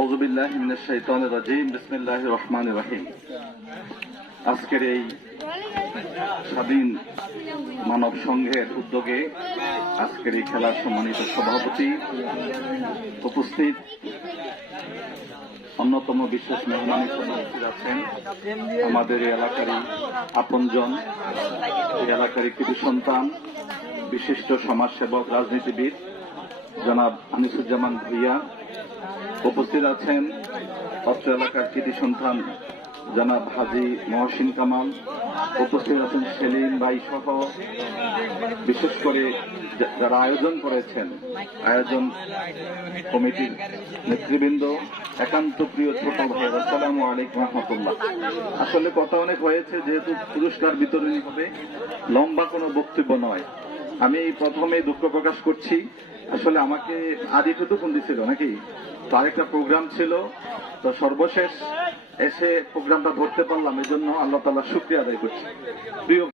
আউযু বিল্লাহি মিনাশ শাইতানির রাজীম। বিসমিল্লাহির রহমানির রহিম। আজকের এই স্বাধীন মানব সংঘের উদ্যোগে আজকের এই খেলার সম্মানিত সভাপতি, উপস্থিত অন্যতম বিশেষ মেহমান হিসেবে উপস্থিত আছেন আমাদের এই এলাকারই আপনজন, এই এলাকারই কৃতি সন্তান, বিশিষ্ট সমাজসেবক, রাজনীতিবিদ জনাব আনিসুজ্জামান ভূঁইয়া। উপস্থিত আছেন অত্র এলাকার কৃতি সন্তান জনাব হাজী মহসিন কামাল। উপস্থিত আছেন সেলিম ভাই সহ বিশেষ করে যারা আয়োজন করেছেন, আয়োজন কমিটির নেতৃবৃন্দ, একান্ত প্রিয় ছোট ভাইয়েরা, আসসালামু আলাইকুম রহমতুল্লাহ। আসলে কথা অনেক হয়েছে, যেহেতু পুরস্কার বিতরণী হবে, লম্বা কোনো বক্তব্য নয়। আমি প্রথমেই দুঃখ প্রকাশ করছি, আসলে আমাকে আদি তো ফোন দিছিল নাকি, তো আরেকটা প্রোগ্রাম ছিল, তো সর্বশেষ এসে প্রোগ্রামটা ধরতে পারলাম, এজন্য আল্লাহ তাআলার শুকরিয়া আদায় করছি। প্রিয়